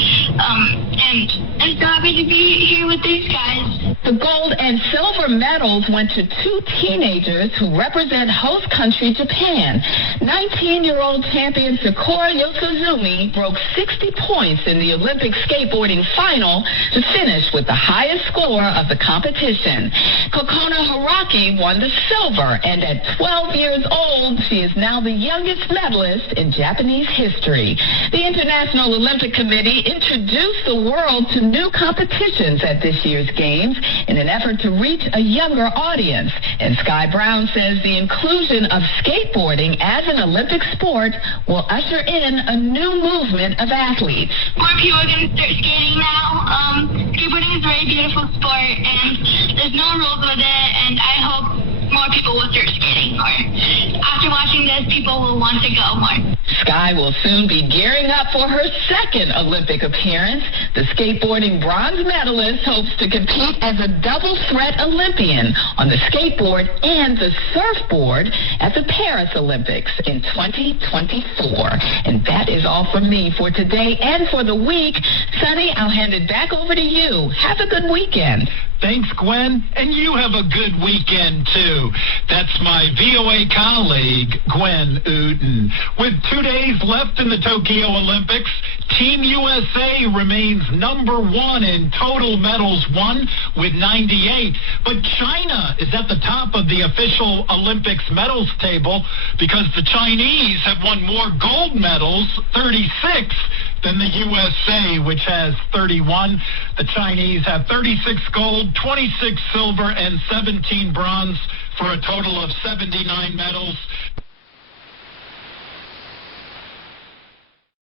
And I'm so happy to be here with these guys. The gold and silver medals went to two teenagers who represent host country Japan. 19-year-old champion Sakura Yosuzumi broke 60 points in the Olympic skateboarding final to finish with the highest score of the competition. Kokona Haraki won the silver, and at 12 years old, she is now the youngest medalist in Japanese history. The International Olympic Committee introduced the world to new competitions at this year's Games in an effort to reach a younger audience. And Sky Brown says the inclusion of skateboarding as an Olympic sport will usher in a new movement of athletes. More people are going to start skating now. Skateboarding is a very beautiful sport, and there's no rules with it, and I hope more people will start skating more. After watching this, people will want to go more. Sky will soon be gearing up for her second Olympic appearance. The skateboarding bronze medalist hopes to compete as a double threat Olympian on the skateboard and the surfboard at the Paris Olympics in 2024. And that is all from me for today and for the week. Sonny, I'll hand it back over to you. Have a good weekend. Thanks, Gwen. And you have a good weekend, too. That's my VOA colleague, Gwen Uden. With 2 days left in the Tokyo Olympics, Team USA remains number one in total medals won with 98. But China is at the top of the official Olympics medals table because the Chinese have won more gold medals, 36, than the USA, which has 31. The Chinese have 36 gold, 26 silver, and 17 bronze for a total of 79 medals.